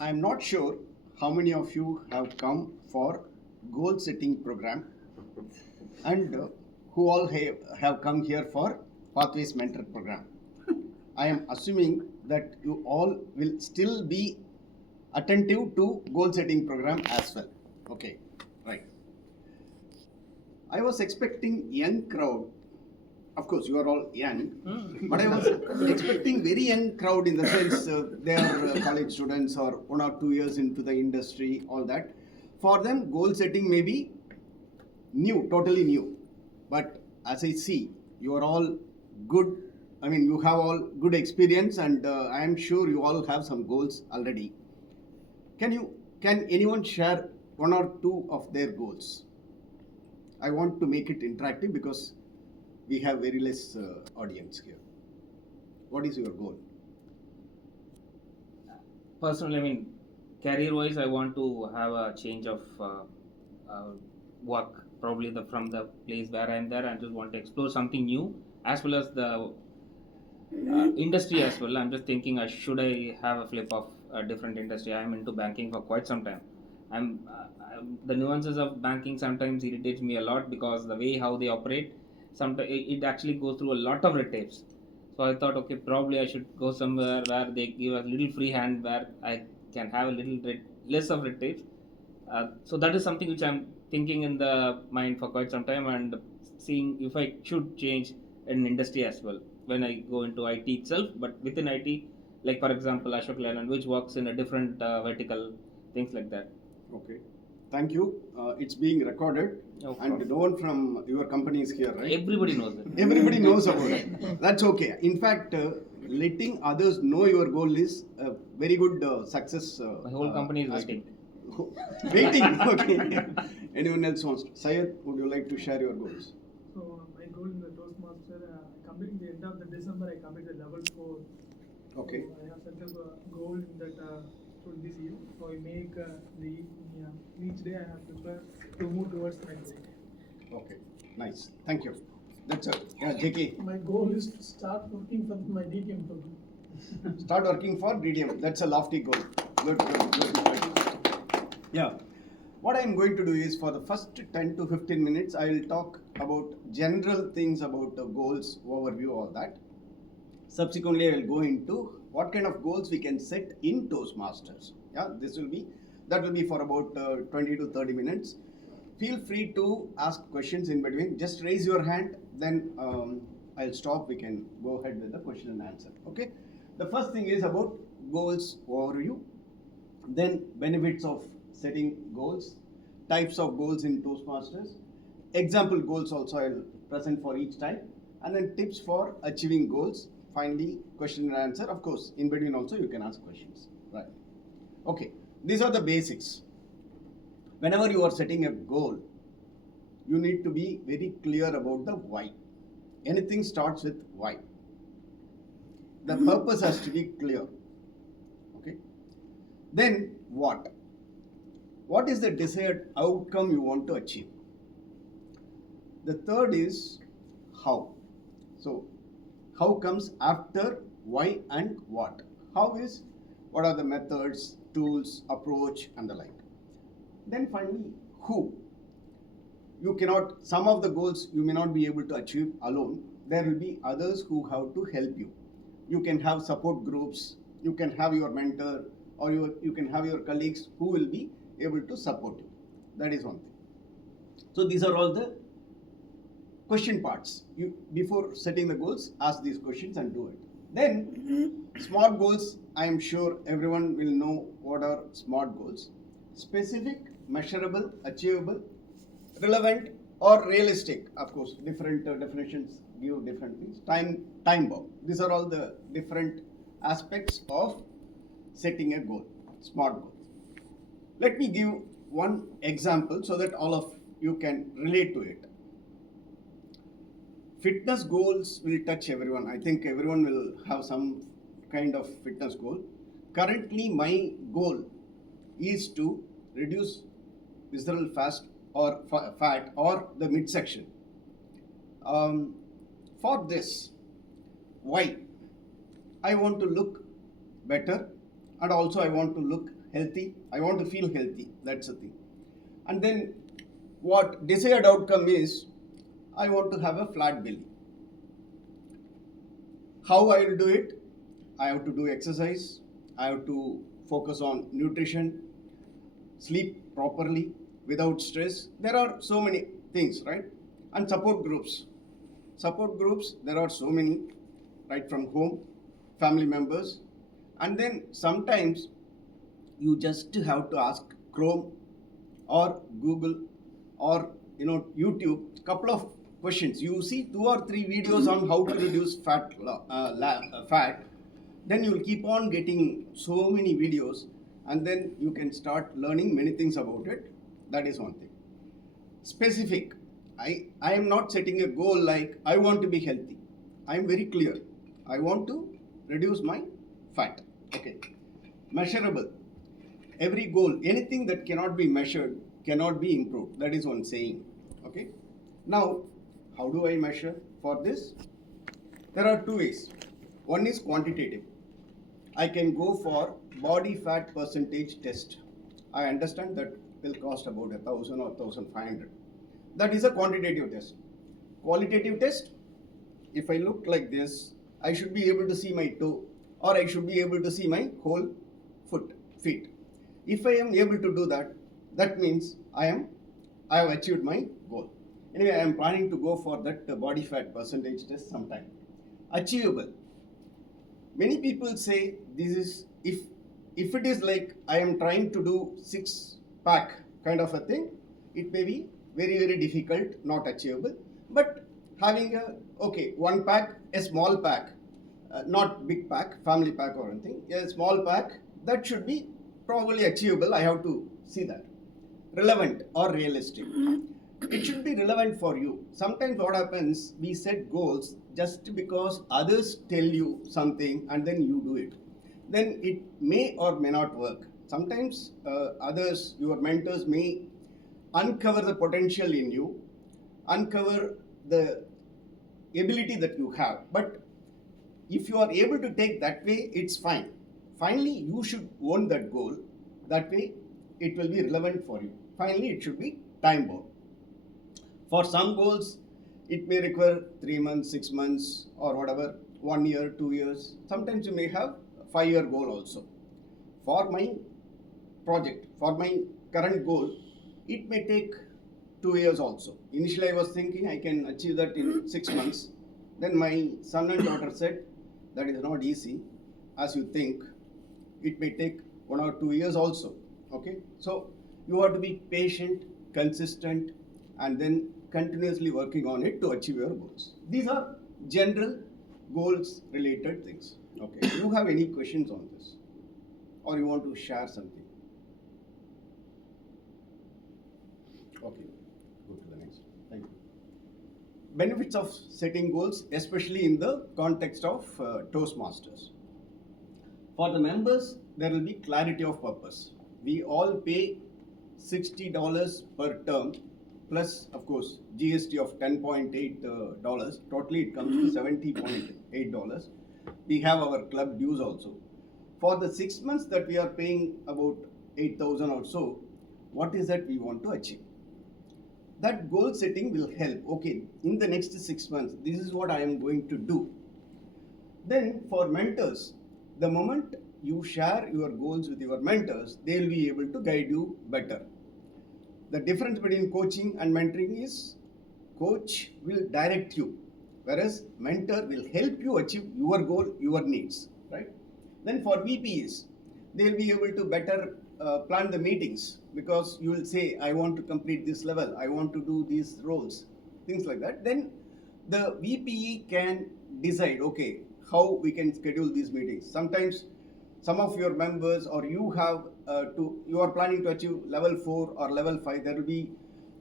I'm not sure how many of you have come for goal setting program and who all have come here for Pathways Mentor program. I am assuming that you all will still be attentive to goal setting program as well. Okay, right. I was expecting young crowd. Of course, you are all young, but I was expecting very young crowd in the sense they are college students or 1 or 2 years into the industry, all that. For them, goal setting may be new, totally new. But as I see, you are all good. I mean, you have all good experience, and I am sure you all have some goals already. Can anyone share 1 or 2 of their goals? I want to make it interactive because we have very less audience here. What is your goal? Personally, I mean, career-wise, I want to have a change of work. Probably from the place where I am there, I just want to explore something new, as well as the industry as well. I'm just thinking, should I have a flip of a different industry? I'm into banking for quite some time. The nuances of banking sometimes irritates me a lot because the way how they operate, sometimes it actually goes through a lot of red tapes. So I thought, okay, probably I should go somewhere where they give a little free hand, where I can have a little less of red tapes. So that is something which I'm thinking in the mind for quite some time, and seeing if I should change an industry as well when I go into IT itself. But within IT, like for example, Ashok Leyland, which works in a different vertical, things like that. Okay. Thank you. It's being recorded, and no one from your company is here, right? Everybody knows it. Everybody knows about it. That's okay. In fact, letting others know your goal is a very good success. My whole company is waiting. Waiting. Okay. Anyone else wants to? Syed, would you like to share your goals? So my goal in the Toastmasters, completing the end of the December, I completed level 4. Okay. So I have set up a goal in that for this year. So I make each day I have prepared to move towards my goal. Okay. Nice. Thank you. That's it. Yeah, JK. My goal is to start working for my DTM program. Start working for DTM. That's a lofty goal. Good. Yeah. What I am going to do is for the first 10 to 15 minutes, I will talk about general things about the goals, overview, all that. Subsequently, I will go into what kind of goals we can set in Toastmasters. Yeah, that will be for about 20 to 30 minutes. Feel free to ask questions in between. Just raise your hand, then I'll stop. We can go ahead with the question and answer. Okay. The first thing is about goals overview, then benefits of setting goals, types of goals in Toastmasters, example goals also I'll present for each type, and then tips for achieving goals. Finally, question and answer. Of course, in between also you can ask questions. Right. Okay. These are the basics. Whenever you are setting a goal, you need to be very clear about the why. Anything starts with why. The purpose has to be clear. Okay. Then what? What is the desired outcome you want to achieve? The third is how. So, how comes after why and what? How is, what are the methods, tools, approach, and the like. Then finally, who. You cannot, some of the goals you may not be able to achieve alone. There will be others who have to help you. You can have support groups, you can have your mentor, or you can have your colleagues who will be able to support you. That is one thing. So these are all the question parts. You, before setting the goals, ask these questions and do it. Then SMART goals, I am sure everyone will know what are SMART goals. Specific, measurable, achievable, relevant, or realistic. Of course, different definitions give different things. Time bound. These are all the different aspects of setting a goal, SMART goals. Let me give one example so that all of you can relate to it. Fitness goals will touch everyone. I think everyone will have some kind of fitness goal. Currently, my goal is to reduce visceral fat or the midsection. For this, why? I want to look better, and also I want to look healthy. I want to feel healthy. That's the thing. And then what desired outcome is, I want to have a flat belly. How I will do it? I have to do exercise. I have to focus on nutrition, sleep properly without stress. There are so many things, right? And support groups. Support groups, there are so many, right from home, family members. And then sometimes you just have to ask Chrome or Google or YouTube couple of questions. You see 2 or 3 videos on how to reduce fat, then you will keep on getting so many videos, and then you can start learning many things about it. That is one thing. Specific. I am not setting a goal like I want to be healthy. I am very clear. I want to reduce my fat. Okay. Measurable. Every goal, anything that cannot be measured cannot be improved. That is one saying. Okay. Now, how do I measure for this? There are 2 ways. One is quantitative. I can go for body fat percentage test. I understand that will cost about 1,000 or 1,500. That is a quantitative test. Qualitative test, if I look like this, I should be able to see my toe, or I should be able to see my whole feet. If I am able to do that, that means I have achieved my goal. Anyway, I am planning to go for that body fat percentage test sometime. Achievable. Many people say this is, if it is like I am trying to do 6-pack kind of a thing, it may be very, very difficult, not achievable. But having 1 pack, a small pack, not big pack, family pack or anything, a small pack, that should be probably achievable. I have to see that. Relevant or realistic. It should be relevant for you. Sometimes what happens, we set goals just because others tell you something and then you do it. Then it may or may not work. Sometimes others, your mentors, may uncover the potential in you, uncover the ability that you have. But if you are able to take that way, it's fine. Finally, you should own that goal. That way, it will be relevant for you. Finally, it should be time bound. For some goals, it may require 3 months, 6 months, or whatever, 1 year, 2 years. Sometimes you may have a 5-year goal also. For my project, for my current goal, it may take 2 years also. Initially, I was thinking I can achieve that in 6 months. Then my son and daughter said, that is not easy as you think. It may take 1 or 2 years also. Okay, so you have to be patient, consistent, and then continuously working on it to achieve your goals. These are general goals related things. Okay, do you have any questions on this, or you want to share something? Okay, go to the next. Thank you. Benefits of setting goals, especially in the context of Toastmasters. For the members, there will be clarity of purpose. We all pay $60 per term, plus of course GST of $10.8. Totally it comes to $70.8. We have our club dues also. For the 6 months that we are paying about 8,000 or so, what is that we want to achieve? That goal setting will help. Okay, in the next 6 months, this is what I am going to do. Then for mentors, the moment you share your goals with your mentors, they will be able to guide you better. The difference between coaching and mentoring is coach will direct you, whereas mentor will help you achieve your goal, your needs, right? Then for VPs, they will be able to better plan the meetings, because you will say, I want to complete this level, I want to do these roles, things like that. Then the VPE can decide, okay, how we can schedule these meetings. Sometimes some of your members or you have you are planning to achieve level 4 or level 5, there will be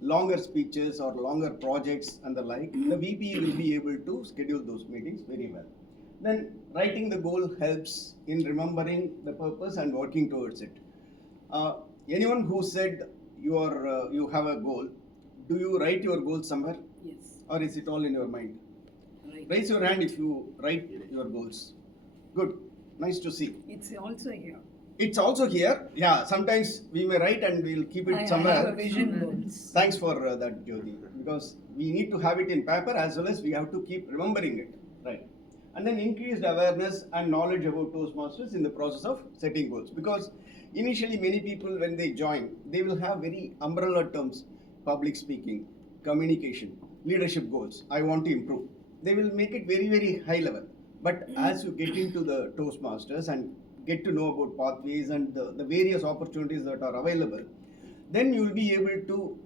longer speeches or longer projects and the like. The VP will be able to schedule those meetings very well. Then writing the goal helps in remembering the purpose and working towards it. Anyone who said you have a goal, do you write your goal somewhere? Yes. Or is it all in your mind? Right. Raise your hand if you write your goals. Good. Nice to see. It's also here. It's also here. Yeah, sometimes we may write and we'll keep it I somewhere. have a vision goals. Thanks for that, Jyoti, because we need to have it in paper as well as we have to keep remembering it, right? And then increased awareness and knowledge about Toastmasters in the process of setting goals. Because initially, many people, when they join, they will have very umbrella terms: public speaking, communication, leadership goals. I want to improve. They will make it very, very high level. But as you get into the Toastmasters and get to know about pathways and the various opportunities that are available, then you will be able to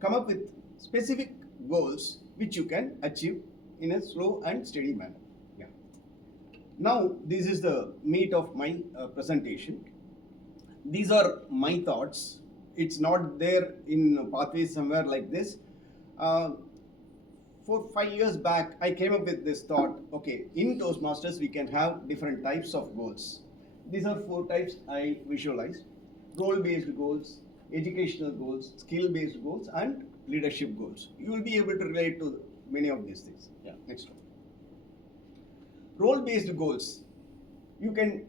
come up with specific goals which you can achieve in a slow and steady manner. Yeah. Now, this is the meat of my presentation. These are my thoughts. It's not there in pathways somewhere like this. 4-5 years back, I came up with this thought. Okay, in Toastmasters, we can have different types of goals. These are 4 types I visualized: role-based goals, educational goals, skill-based goals, and leadership goals. You will be able to relate to many of these things. Yeah, next one. Role-based goals. You can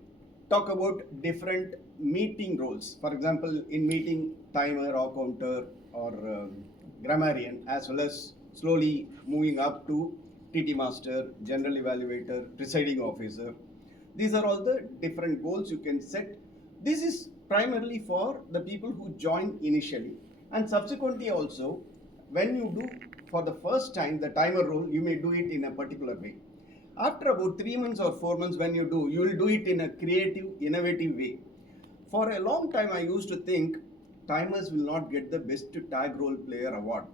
talk about different meeting roles. For example, in meeting, timer or counter or grammarian, as well as slowly moving up to TT master, general evaluator, presiding officer. These are all the different goals you can set. This is primarily for the people who join initially, and subsequently also, when you do for the first time the timer role, you may do it in a particular way. After about 3 months or 4 months, when you will do it in a creative, innovative way. For a long time, I used to think timers will not get the best tag role player award,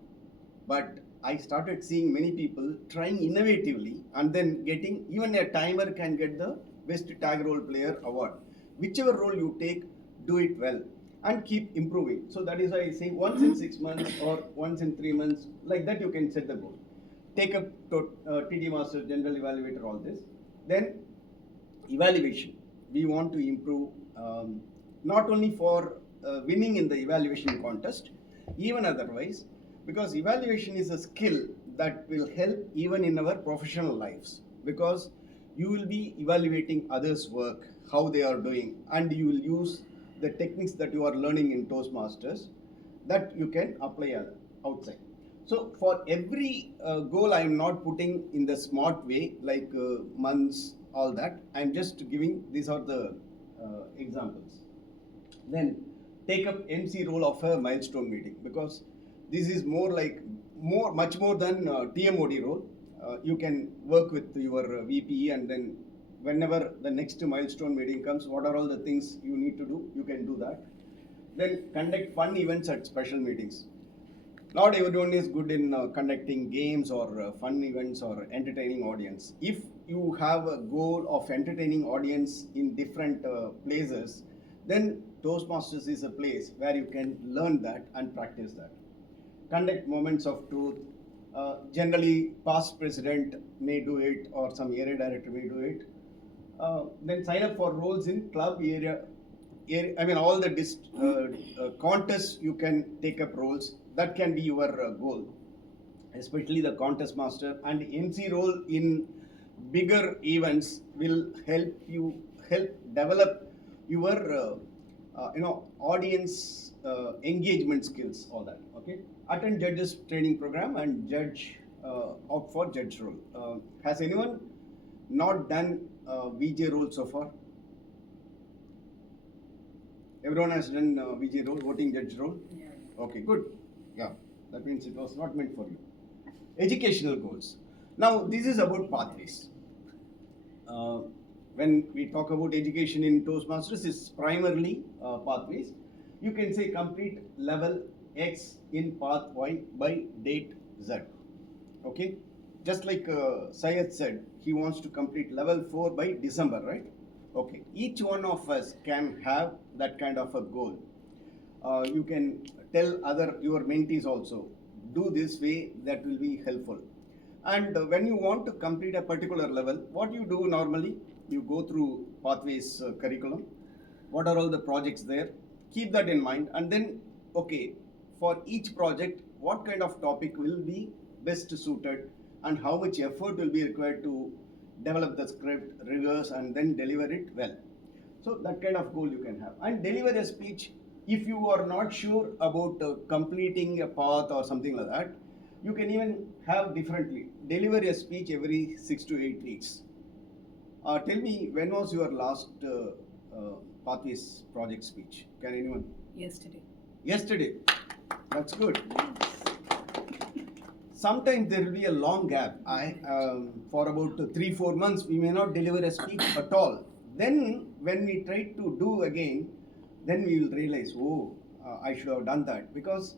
but I started seeing many people trying innovatively and then getting, even a timer can get the best tag role player award. Whichever role you take, do it well and keep improving. So that is why I say once in 6 months or once in 3 months, like that you can set the goal. Take up TD master, general evaluator, all this. Then evaluation. We want to improve not only for winning in the evaluation contest, even otherwise, because evaluation is a skill that will help even in our professional lives, because you will be evaluating others' work, how they are doing, and you will use the techniques that you are learning in Toastmasters that you can apply outside. So for every goal, I am not putting in the smart way like months, all that. I am just giving, these are the examples. Then take up MC role of a milestone meeting, because this is more like much more than TMOD role. You can work with your VPE, and then whenever the next milestone meeting comes, what are all the things you need to do, you can do that. Then conduct fun events at special meetings. Not everyone is good in conducting games or fun events or entertaining audience. If you have a goal of entertaining audience in different places, then Toastmasters is a place where you can learn that and practice that. Conduct moments of truth. Generally, past president may do it, or some area director may do it. Then sign up for roles in club area. I mean, all the contests you can take up roles. That can be your goal, especially the contest master. And MC role in bigger events will help develop your audience engagement skills, all that. Okay. Attend judges training program and opt for judge role. Has anyone not done VJ role so far? Everyone has done VJ role, voting judge role? Yeah. Okay, good. Yeah, that means it was not meant for you. Educational goals. Now, this is about pathways. When we talk about education in Toastmasters, it's primarily pathways. You can say complete level X in path Y by date Z. Okay? Just like Syed said, he wants to complete level 4 by December, right? Okay. Each one of us can have that kind of a goal. You can tell your mentees also, do this way, that will be helpful. And when you want to complete a particular level, what you do normally, you go through Pathways curriculum. What are all the projects there? Keep that in mind, and then, okay, for each project, what kind of topic will be best suited and how much effort will be required to develop the script, rehearse, and then deliver it well. So that kind of goal you can have. And deliver a speech, if you are not sure about completing a path or something like that, you can even have differently. Deliver a speech every 6 to 8 weeks. Tell me, when was your last Pathways project speech? Can anyone? Yesterday. Yesterday. That's good. Sometimes there will be a long gap. For about 3-4 months we may not deliver a speech at all. Then when we try to do again, then we will realize, I should have done that, because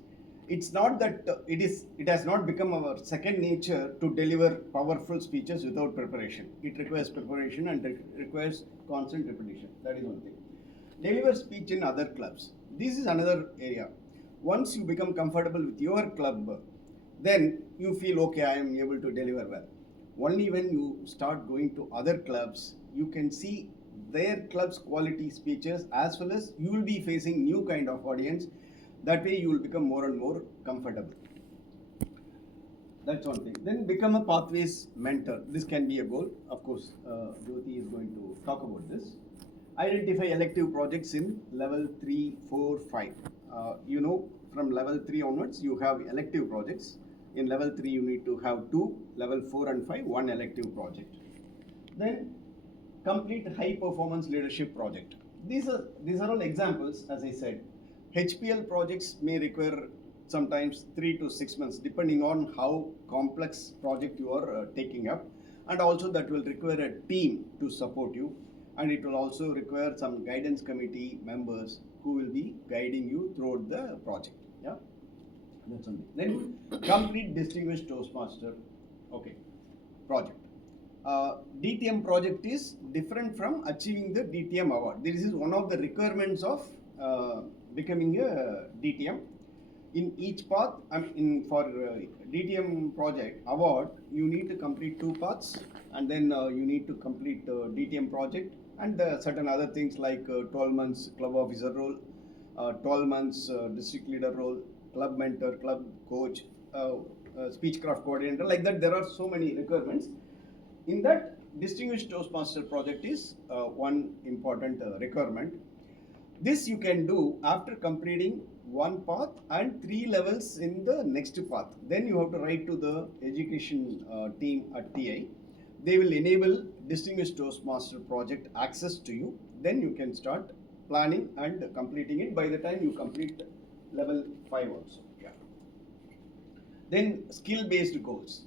it's not that it has not become our second nature to deliver powerful speeches without preparation. It requires preparation and it requires constant repetition. That is one thing. Deliver speech in other clubs. This is another area. Once you become comfortable with your club, then you feel, okay, I am able to deliver well. Only when you start going to other clubs, you can see their club's quality speeches, as well as you will be facing new kind of audience. That way you will become more and more comfortable. That's one thing. Then become a Pathways mentor. This can be a goal. Of course, Jyoti is going to talk about this. Identify elective projects in level 3, 4, 5. From level 3 onwards, you have elective projects. In level 3, you need to have 2, level 4 and 5, 1 elective project. Then complete high performance leadership project. These are all examples, as I said. HPL projects may require sometimes 3 to 6 months, depending on how complex project you are taking up. And also that will require a team to support you. And it will also require some guidance committee members who will be guiding you throughout the project. Yeah, that's something. Then complete distinguished Toastmaster. Okay, project. DTM project is different from achieving the DTM award. This is one of the requirements of becoming a DTM. In each path, for DTM project award, you need to complete 2 paths, and then you need to complete DTM project and certain other things like 12 months club officer role, 12 months district leader role, club mentor, club coach, speechcraft coordinator. Like that, there are so many requirements. In that, distinguished Toastmaster project is one important requirement. This you can do after completing 1 path and 3 levels in the next path. Then you have to write to the education team at TI. They will enable Distinguished Toastmaster project access to you. Then you can start planning and completing it by the time you complete level 5 also. Yeah. Then skill-based goals.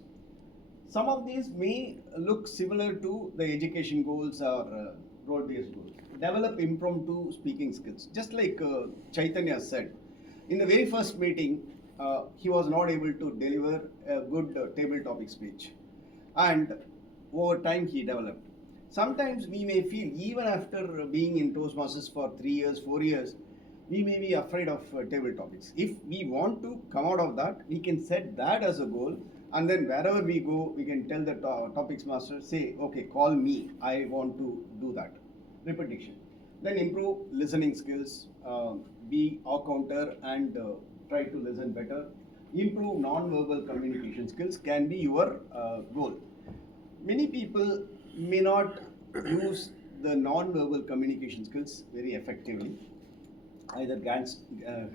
Some of these may look similar to the education goals or role-based goals. Develop impromptu speaking skills. Just like Chaitanya said, in the very first meeting, he was not able to deliver a good table topic speech. And over time he developed. Sometimes we may feel, even after being in Toastmasters for 3 years, 4 years, we may be afraid of table topics. If we want to come out of that, we can set that as a goal, and then wherever we go, we can tell the topics master, say, okay, call me, I want to do that. Repetition. Then improve listening skills, be a counter and try to listen better. Improve non-verbal communication skills can be your goal. Many people may not use the non-verbal communication skills very effectively. Either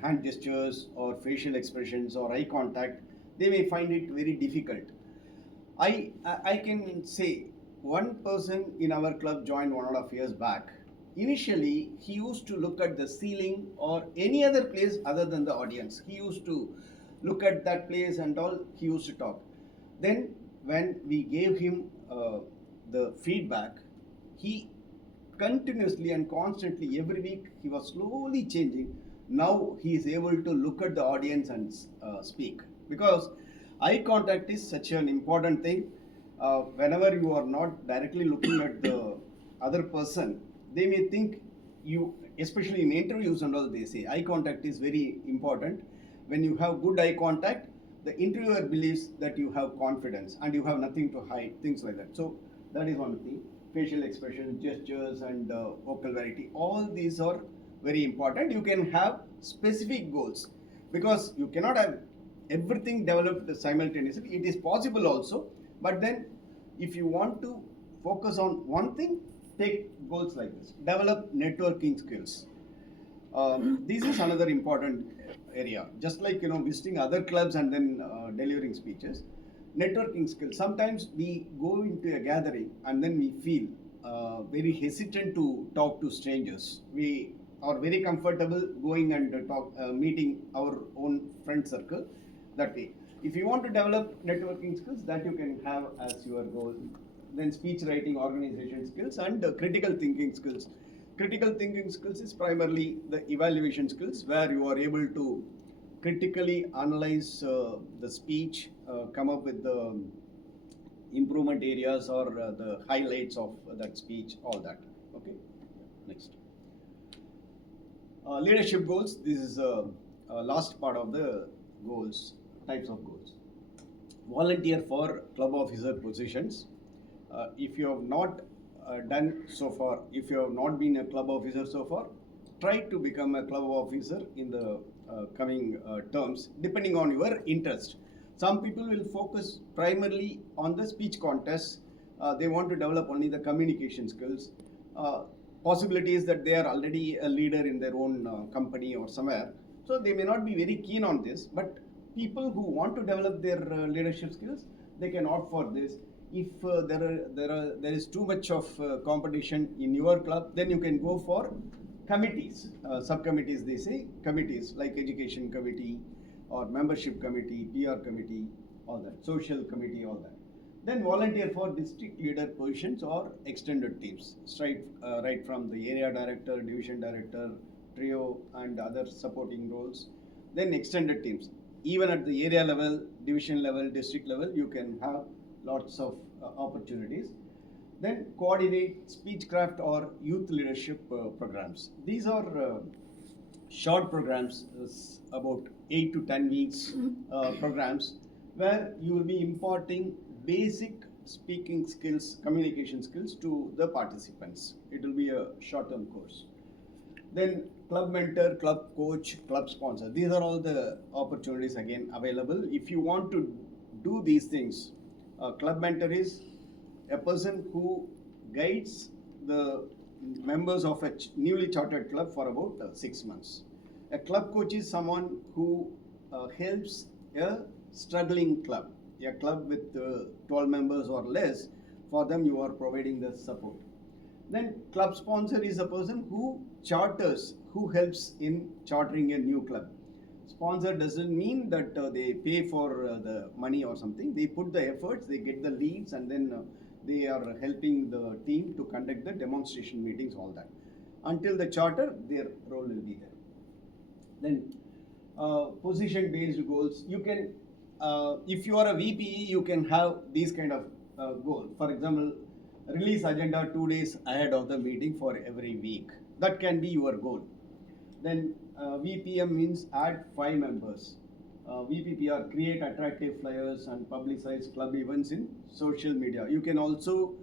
hand gestures or facial expressions or eye contact, they may find it very difficult. I can say one person in our club joined 1.5 years back. Initially, he used to look at the ceiling or any other place other than the audience. He used to look at that place and all, he used to talk. Then when we gave him the feedback, he continuously and constantly, every week, he was slowly changing. Now he is able to look at the audience and speak. Because eye contact is such an important thing. Whenever you are not directly looking at the other person, they may think you, especially in interviews and all, they say eye contact is very important. When you have good eye contact, the interviewer believes that you have confidence and you have nothing to hide, things like that. So that is one thing. Facial expression, gestures and vocal variety, all these are very important. You can have specific goals because you cannot have everything developed simultaneously. It is possible also, but then if you want to focus on one thing, take goals like this. Develop networking skills. This is another important area. Just like visiting other clubs and then delivering speeches, networking skills. Sometimes we go into a gathering and then we feel very hesitant to talk to strangers. We are very comfortable going and meeting our own friend circle that way. If you want to develop networking skills, that you can have as your goal. Then speech writing, organization skills, and critical thinking skills. Critical thinking skills is primarily the evaluation skills where you are able to critically analyze the speech, come up with the improvement areas or the highlights of that speech, all that. Okay, next. Leadership goals. This is last part of the goals, types of goals. Volunteer for club officer positions. If you have not done so far, if you have not been a club officer so far, try to become a club officer in the coming terms, depending on your interest. Some people will focus primarily on the speech contests. They want to develop only the communication skills. Possibility is that they are already a leader in their own company or somewhere, so they may not be very keen on this. But people who want to develop their leadership skills, they can opt for this. If there is too much of competition in your club, then you can go for committees, subcommittees. They say committees like education committee or membership committee, PR committee, all that, social committee, all that. Then volunteer for district leader positions or extended teams, right from the area director, division director, trio, and other supporting roles. Then extended teams. Even at the area level, division level, district level, you can have lots of opportunities. Then coordinate speechcraft or youth leadership programs. These are short programs, about 8 to 10 weeks programs, where you will be imparting basic speaking skills, communication skills to the participants. It will be a short-term course. Then club mentor, club coach, club sponsor. These are all the opportunities again available. If you want to do these things, club mentor is a person who guides the members of a newly chartered club for about 6 months. A club coach is someone who helps a struggling club, a club with 12 members or less. For them, you are providing the support. Then club sponsor is a person who charters, who helps in chartering a new club. Sponsor doesn't mean that they pay for the money or something. They put the efforts, they get the leads, and then they are helping the team to conduct the demonstration meetings, all that. Until the charter, their role will be there. Then position-based goals. You can, if you are a VPE, you can have these kind of goals. For example, release agenda 2 days ahead of the meeting for every week. That can be your goal. Then VPM means add 5 members. VPPR, create attractive flyers and publicize club events in social media. You can also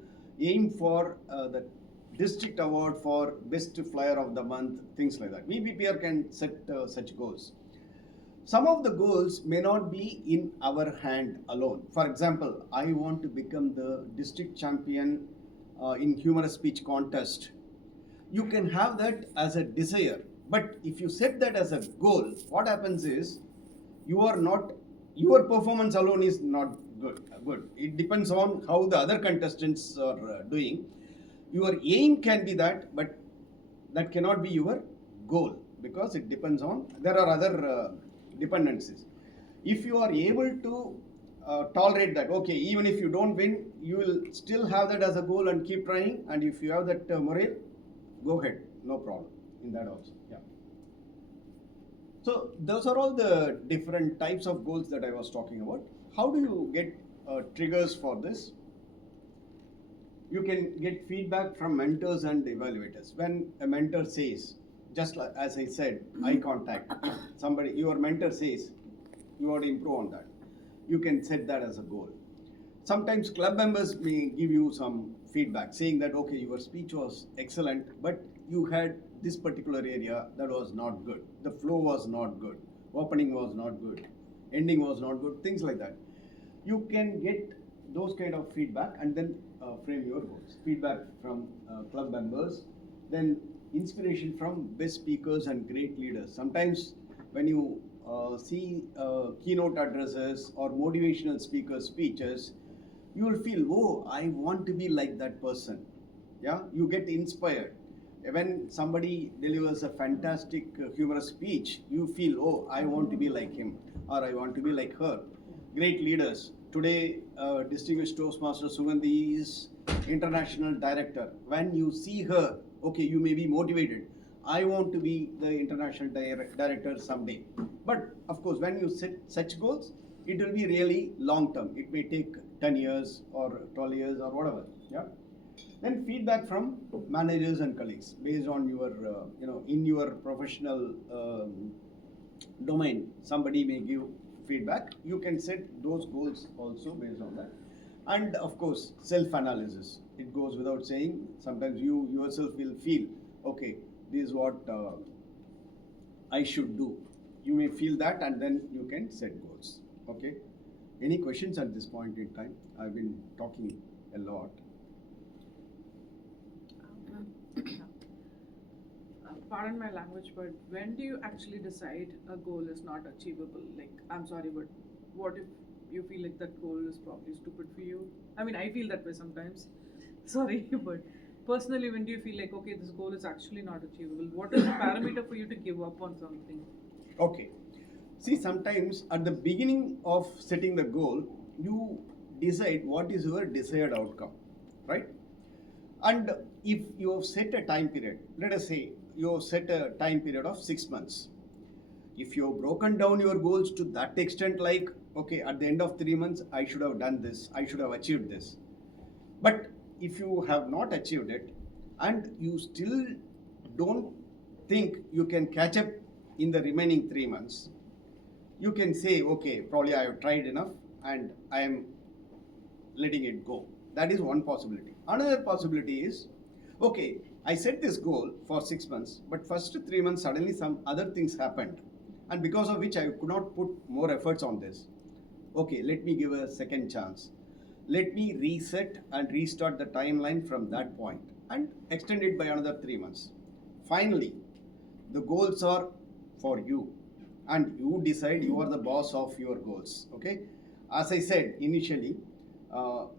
aim for the district award for best flyer of the month, things like that. VPPR can set such goals. Some of the goals may not be in our hand alone. For example, I want to become the district champion in humorous speech contest. You can have that as a desire, but if you set that as a goal, what happens is your performance alone is not good. It depends on how the other contestants are doing. Your aim can be that, but that cannot be your goal because it depends on, there are other dependencies. If you are able to tolerate that, okay, even if you don't win, you will still have that as a goal and keep trying, and if you have that morale, go ahead, no problem in that also. Yeah. So those are all the different types of goals that I was talking about. How do you get triggers for this? You can get feedback from mentors and evaluators. When a mentor says, just like, as I said, eye contact, somebody, your mentor says, you want to improve on that. You can set that as a goal. Sometimes club members may give you some feedback saying that, okay, your speech was excellent, but you had this particular area that was not good. The flow was not good. Opening was not good. Ending was not good. Things like that. You can get those kind of feedback and then frame your goals. Feedback from club members, then inspiration from best speakers and great leaders. Sometimes when you see keynote addresses or motivational speaker speeches, you will feel, oh, I want to be like that person. Yeah, you get inspired. When somebody delivers a fantastic humorous speech, you feel, oh, I want to be like him or I want to be like her. Great leaders. Today, distinguished Toastmaster Sugandhi is international director. When you see her, okay, you may be motivated. I want to be the international director someday. But of course, when you set such goals, it will be really long term. It may take 10 years or 12 years or whatever. Yeah. Then feedback from managers and colleagues based on your, in your professional domain, somebody may give feedback. You can set those goals also based on that. And of course, self-analysis. It goes without saying. Sometimes you yourself will feel, okay, this is what I should do. You may feel that, and then you can set goals. Okay. Any questions at this point in time? I've been talking a lot. Pardon my language, but when do you actually decide a goal is not achievable? Like, I'm sorry, but what if you feel like that goal is probably stupid for you? I mean, I feel that way sometimes. Sorry, but personally, when do you feel like, okay, this goal is actually not achievable? What is the parameter for you to give up on something? Okay. See, sometimes at the beginning of setting the goal, you decide what is your desired outcome, right? And if you have set a time period, let us say you have set a time period of 6 months. If you have broken down your goals to that extent, like, okay, at the end of 3 months, I should have done this, I should have achieved this. But if you have not achieved it and you still don't think you can catch up in the remaining 3 months, you can say, okay, probably I have tried enough and I am letting it go. That is one possibility. Another possibility is, okay, I set this goal for 6 months, but first 3 months suddenly some other things happened, and because of which I could not put more efforts on this. Okay, let me give a second chance. Let me reset and restart the timeline from that point and extend it by another 3 months. Finally, the goals are for you, and you decide. You are the boss of your goals. Okay, as I said initially,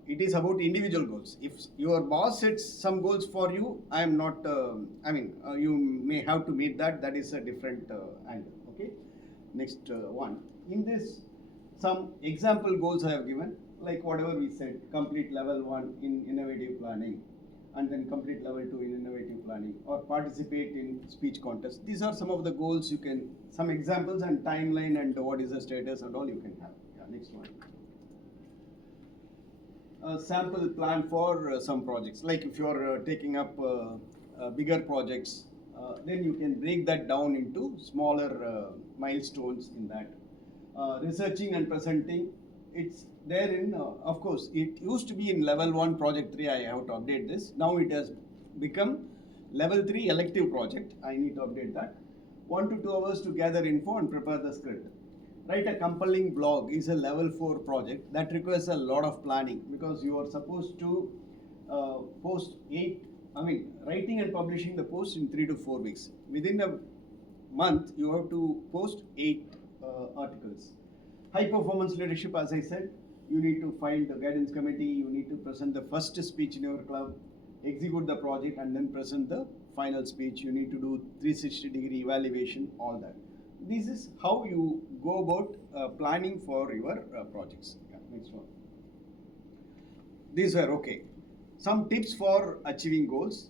it is about individual goals. If your boss sets some goals for you, I am not, you may have to meet that. That is a different angle. Okay. Next one. In this, some example goals I have given, like whatever we said, complete level 1 in innovative planning, and then complete level 2 in innovative planning, or participate in speech contest. These are some of the goals you can, some examples and timeline and what is the status and all you can have. Yeah, next one. Sample plan for some projects. Like if you are taking up bigger projects, then you can break that down into smaller milestones in that. Researching and presenting, it's there in, of course, it used to be in level 1 project 3, I have to update this. Now it has become level 3 elective project. I need to update that. 1 to 2 hours to gather info and prepare the script. Write a compelling blog is a level 4 project that requires a lot of planning, because you are supposed to writing and publishing the post in 3 to 4 weeks. Within a month, you have to post 8 articles. High performance leadership, as I said, you need to find the guidance committee, you need to present the first speech in your club, execute the project, and then present the final speech. You need to do 360-degree evaluation, all that. This is how you go about planning for your projects. Yeah, next one. These were okay. Some tips for achieving goals.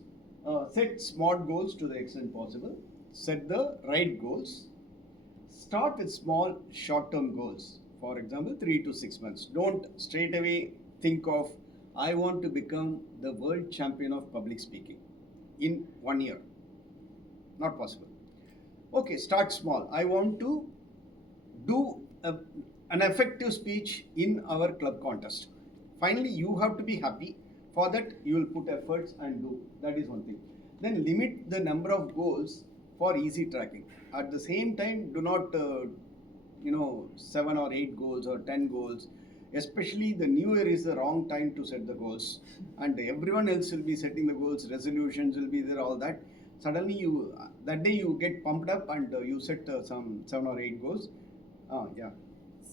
Set SMART goals to the extent possible. Set the right goals. Start with small short-term goals. For example, 3 to 6 months. Don't straight away think of, I want to become the world champion of public speaking in 1 year. Not possible. Okay, start small. I want to do an effective speech in our club contest. Finally, you have to be happy. For that, you will put efforts and do. That is one thing. Then limit the number of goals for easy tracking. At the same time, do not, 7 or 8 goals or 10 goals. Especially the new year is the wrong time to set the goals, and everyone else will be setting the goals, resolutions will be there, all that. Suddenly you that day you get pumped up and you set some 7 or 8 goals. Yeah.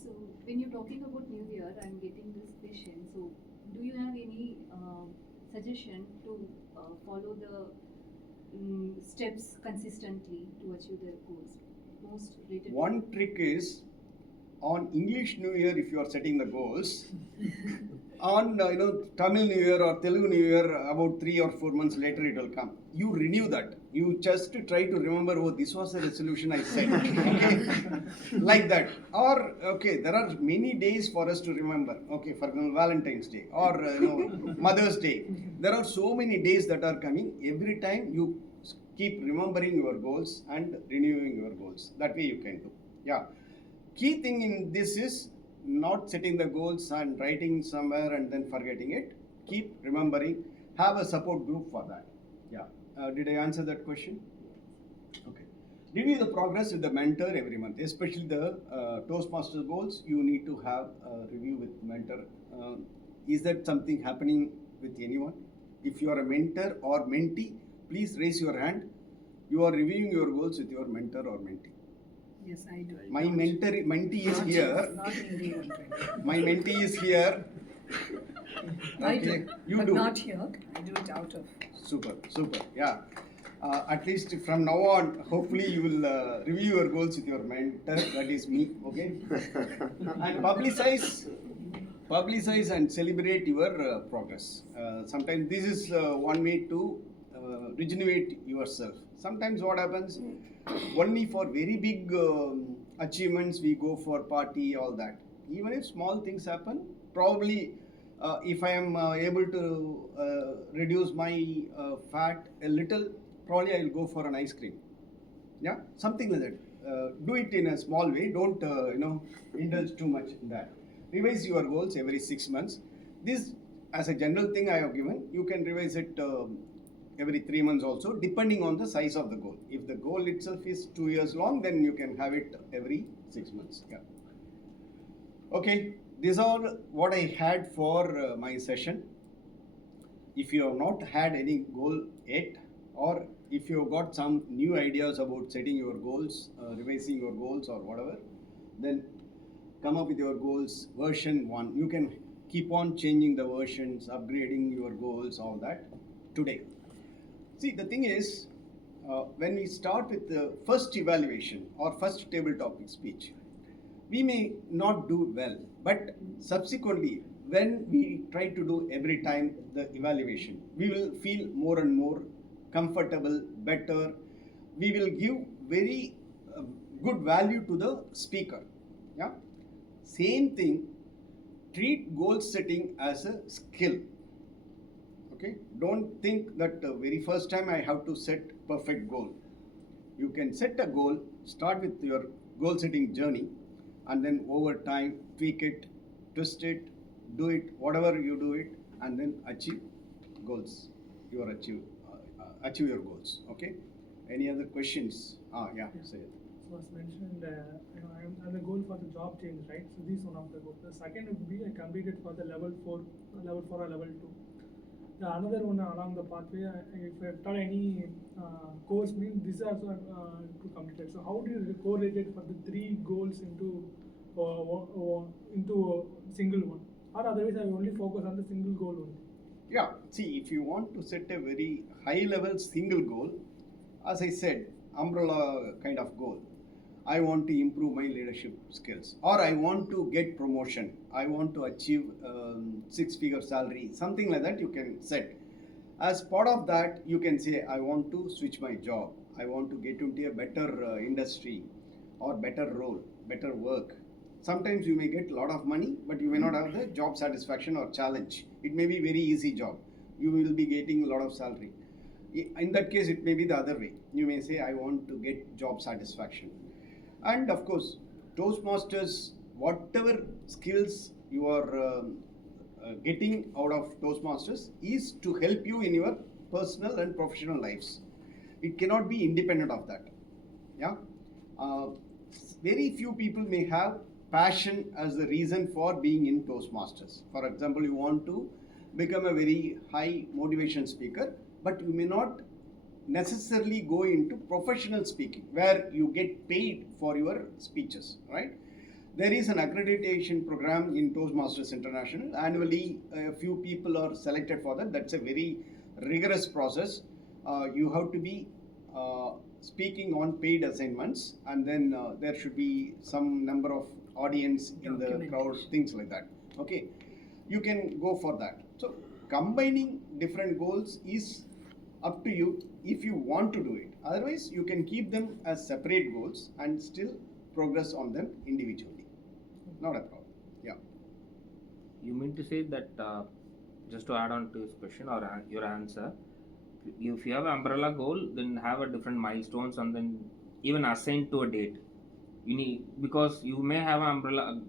So when you're talking about New Year, I'm getting this question. So do you have any suggestion to follow the steps consistently to achieve the goals? Most rated. One trick is on English New Year if you are setting the goals. On Tamil New Year or Telugu New Year, about 3 or 4 months later it will come. You renew that. You just try to remember, oh, this was a resolution I set. Okay, like that. Or okay, there are many days for us to remember. Okay, for example, Valentine's Day or Mother's Day. There are so many days that are coming. Every time you keep remembering your goals and renewing your goals. That way you can do. Yeah. Key thing in this is not setting the goals and writing somewhere and then forgetting it. Keep remembering. Have a support group for that. Yeah. Did I answer that question? Okay. Review the progress with the mentor every month, especially the Toastmasters goals. You need to have a review with mentor. Is that something happening with anyone? If you are a mentor or mentee, please raise your hand. You are reviewing your goals with your mentor or mentee. Yes, I do. My mentee is here. Not in real. My mentee is here. I Okay, do, you but do. not here. I do it out of. Super. Yeah. At least from now on, hopefully you will review your goals with your mentor. That is me. Okay. And publicize and celebrate your progress. Sometimes this is one way to regenerate yourself. Sometimes what happens, only for very big achievements we go for party, all that. Even if small things happen, probably if I am able to reduce my fat a little, probably I will go for an ice cream. Yeah, something like that. Do it in a small way. Don't indulge too much in that. Revise your goals every 6 months. This, as a general thing, I have given. You can revise it every 3 months also, depending on the size of the goal. If the goal itself is 2 years long, then you can have it every 6 months. Yeah. Okay, these are what I had for my session. If you have not had any goal yet, or if you have got some new ideas about setting your goals, revising your goals or whatever, then come up with your goals version 1. You can keep on changing the versions, upgrading your goals, all that today. See, the thing is, when we start with the first evaluation or first table topic speech, we may not do well, but subsequently, when we try to do every time the evaluation, we will feel more and more comfortable, better. We will give very good value to the speaker. Yeah. Same thing, treat goal setting as a skill. Okay, don't think that the very first time I have to set perfect goal. You can set a goal, start with your goal setting journey, and then over time tweak it, twist it, do it, whatever you do it, and then achieve goals. You are achieve your goals. Okay. Any other questions? Yeah. Say it. So as mentioned, I'm the goal for the job change, right? So this is one of the goals. The second would be I completed for the level 4 or level 2. The another one along the pathway, if I've done any course, means this is also to complete it. So how do you correlate it for the 3 goals into a single one? Or otherwise I only focus on the single goal only? Yeah, see, if you want to set a very high level single goal, as I said, umbrella kind of goal. I want to improve my leadership skills, or I want to get promotion, I want to achieve 6-figure salary, something like that you can set. As part of that, you can say, I want to switch my job, I want to get into a better industry or better role, better work. Sometimes you may get a lot of money, but you may not have the job satisfaction or challenge. It may be very easy job. You will be getting a lot of salary. In that case, it may be the other way. You may say, I want to get job satisfaction. And of course, Toastmasters, whatever skills you are getting out of Toastmasters is to help you in your personal and professional lives. It cannot be independent of that. Yeah. Very few people may have passion as the reason for being in Toastmasters. For example, you want to become a very high motivation speaker, but you may not necessarily go into professional speaking where you get paid for your speeches, right? There is an accreditation program in Toastmasters International. Annually, a few people are selected for that. That's a very rigorous process. You have to be speaking on paid assignments, and then there should be some number of audience in the crowd, things like that. Okay, you can go for that. So combining different goals is up to you if you want to do it. Otherwise, you can keep them as separate goals and still progress on them individually. Not a problem. Yeah. You mean to say that, just to add on to his question or your answer, if you have an umbrella goal, then have a different milestones and then even assign to a date. You need, because you may have an umbrella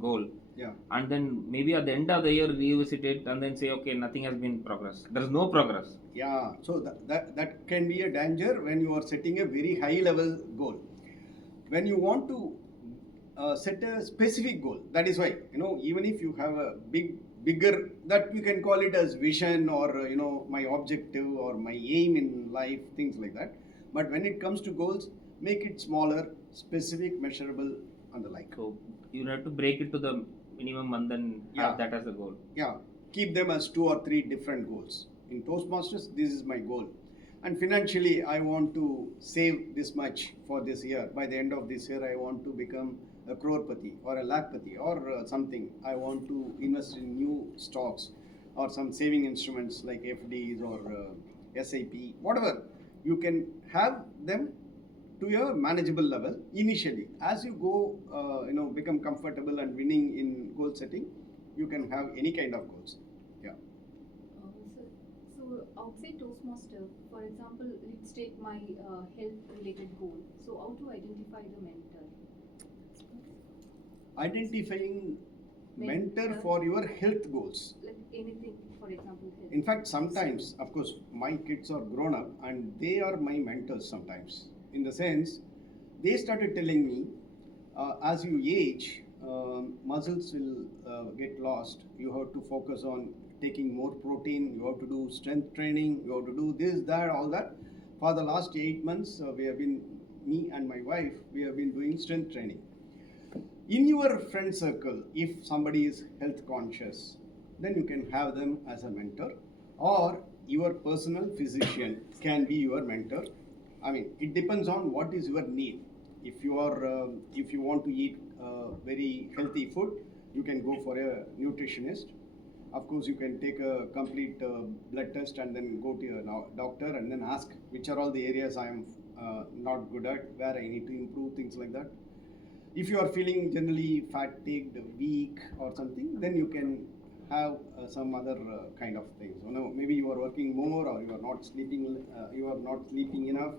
goal, Yeah. and then maybe at the end of the year revisit it and then say, okay, nothing has been progress. There is no progress. Yeah, so that can be a danger when you are setting a very high level goal. When you want to set a specific goal, that is why, even if you have a bigger, that you can call it as vision or, my objective or my aim in life, things like that. But when it comes to goals, make it smaller, specific, measurable, and the like. So you have to break it to the minimum and then have that as a goal. Yeah, keep them as 2 or 3 different goals. In Toastmasters, this is my goal. And financially, I want to save this much for this year. By the end of this year, I want to become a crorepati or a lakhpati or something. I want to invest in new stocks or some saving instruments like FDs or SIP, whatever. You can have them to a manageable level initially. As you go, become comfortable and winning in goal setting, you can have any kind of goals. Yeah. So outside Toastmaster, for example, let's take my health-related goal. So how to identify the mentor? Identifying mentor for your health goals. Like anything, for example, health. In fact, sometimes, of course, my kids are grown up and they are my mentors sometimes. In the sense, they started telling me, as you age, muscles will get lost. You have to focus on taking more protein. You have to do strength training. You have to do this, that, all that. For the last 8 months, me and my wife, we have been doing strength training. In your friend circle, if somebody is health conscious, then you can have them as a mentor, or your personal physician can be your mentor. I mean, it depends on what is your need. If you want to eat very healthy food, you can go for a nutritionist. Of course, you can take a complete blood test and then go to your doctor and then ask which are all the areas I am not good at, where I need to improve, things like that. If you are feeling generally fatigued, weak or something, then you can have some other kind of things. Maybe you are working more or you are not sleeping enough.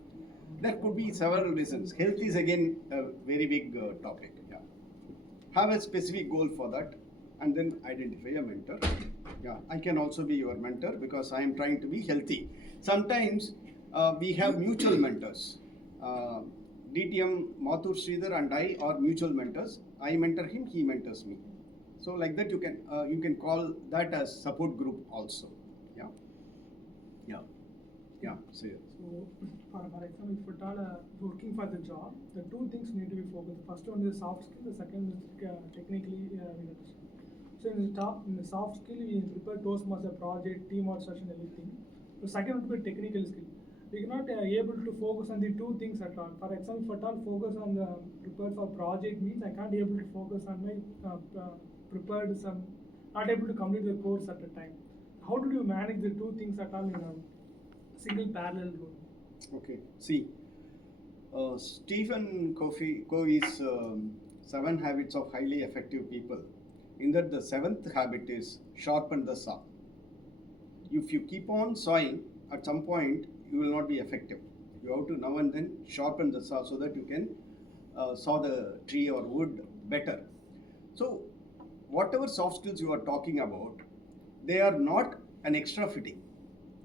There could be several reasons. Health is again a very big topic. Yeah. Have a specific goal for that and then identify a mentor. Yeah, I can also be your mentor because I am trying to be healthy. Sometimes we have mutual mentors. DTM Mathur Sridhar and I are mutual mentors. I mentor him, he mentors me. So like that, you can call that as support group also. Yeah. So, for example, if at all working for the job, the 2 things need to be focused. The first one is soft skill. The second is technically leadership. So in the soft skill, we prepare Toastmaster project, team or session, everything. The second would be technical skill. We cannot able to focus on the 2 things at all. For example, if at all focus on the prepare for project means I can't able to focus on my not able to complete the course at a time. How do you manage the 2 things at all in a single parallel goal? Okay. See, Stephen Covey's 7 Habits of Highly Effective People. In that, the 7th habit is sharpen the saw. If you keep on sawing, at some point you will not be effective. You have to now and then sharpen the saw so that you can saw the tree or wood better. So whatever soft skills you are talking about, they are not an extra fitting.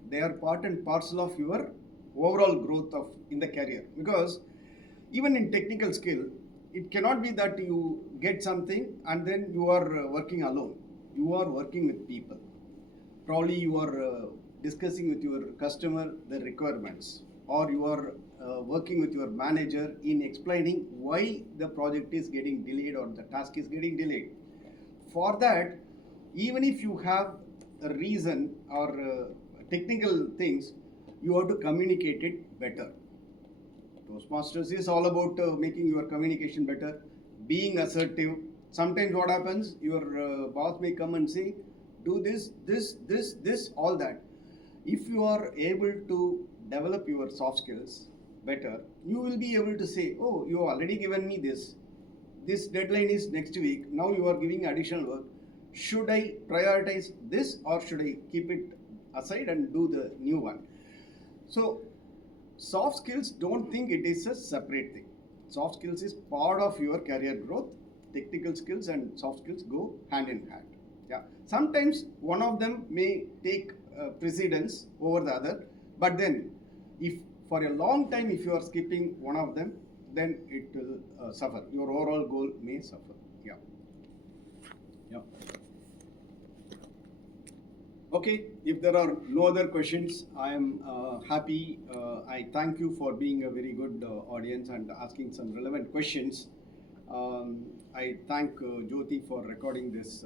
They are part and parcel of your overall growth in the career. Because even in technical skill, it cannot be that you get something and then you are working alone. You are working with people. Probably you are discussing with your customer the requirements, or you are working with your manager in explaining why the project is getting delayed or the task is getting delayed. For that, even if you have a reason or technical things, you have to communicate it better. Toastmasters is all about making your communication better, being assertive. Sometimes what happens, your boss may come and say, do this, all that. If you are able to develop your soft skills better, you will be able to say, oh, you have already given me this. This deadline is next week. Now you are giving additional work. Should I prioritize this or should I keep it aside and do the new one? So, soft skills, don't think it is a separate thing. Soft skills is part of your career growth. Technical skills and soft skills go hand in hand. Yeah. Sometimes one of them may take precedence over the other, but then if for a long time if you are skipping one of them, then it will suffer. Your overall goal may suffer. Yeah. Yeah. Okay, if there are no other questions, I am happy. I thank you for being a very good audience and asking some relevant questions. I thank Jyoti for recording this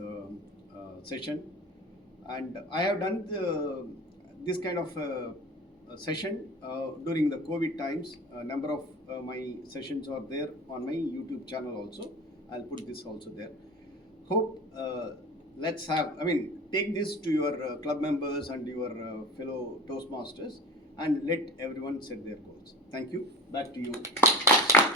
session. And I have done this kind of session during the COVID times. A number of my sessions are there on my YouTube channel also. I'll put this also there. Hope take this to your club members and your fellow Toastmasters and let everyone set their goals. Thank you. Back to you.